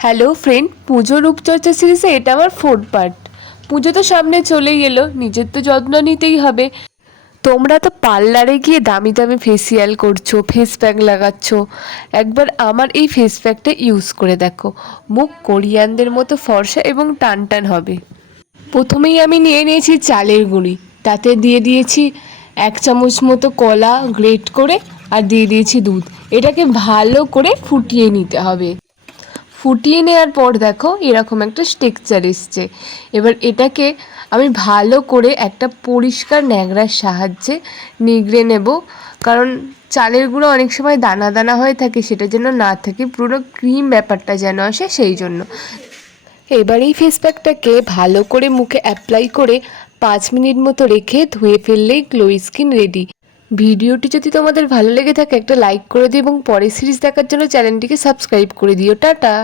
Hello friend, পুজো রূপচর্চা সিরিজে এটা আমার 4th পার্ট। পুজো তো সামনে চলেই এলো, নিজের তো যত্ন নিতেই হবে। তোমরা তো পার্লারে গিয়ে দামি দামি ফেসিয়াল করছো, ফেস প্যাক লাগাচ্ছ। একবার আমার এই ফেস প্যাকটা ইউজ করে দেখো, মুখ কোরিয়ানদের মতো ফর্সা এবং টান টান হবে। প্রথমেই আমি নিয়ে নিয়েছি চালের গুঁড়ি, তাতে দিয়ে দিয়েছি 1 চামচ মতো কলা গ্রেট করে, আর দিয়ে দিয়েছি দুধ। এটাকে ভালো করে ফুটিয়ে নিতে হবে। ফুটিয়ে নেওয়ার পর দেখো এরকম একটা টেক্সচার এসছে। এবার এটাকে আমি ভালো করে একটা পরিষ্কার ন্যাকড়ার সাহায্যে নিগড়ে নেব, কারণ চালের গুঁড়ো অনেক সময় দানা দানা হয়ে থাকে, সেটা যেন না থাকে, পুরো ক্রিম ব্যাপারটা যেন আসে সেই জন্য। এবার এই ফেস প্যাকটাকে ভালো করে মুখে অ্যাপ্লাই করে 5 মিনিট মতো রেখে ধুয়ে ফেললেই গ্লো স্কিন রেডি। ভিডিওটি যদি তোমাদের ভালো লেগে থাকে একটা লাইক করে দিও এবং পরের সিরিজ দেখার জন্য চ্যানেলটিকে সাবস্ক্রাইব করে দিও। টাটা।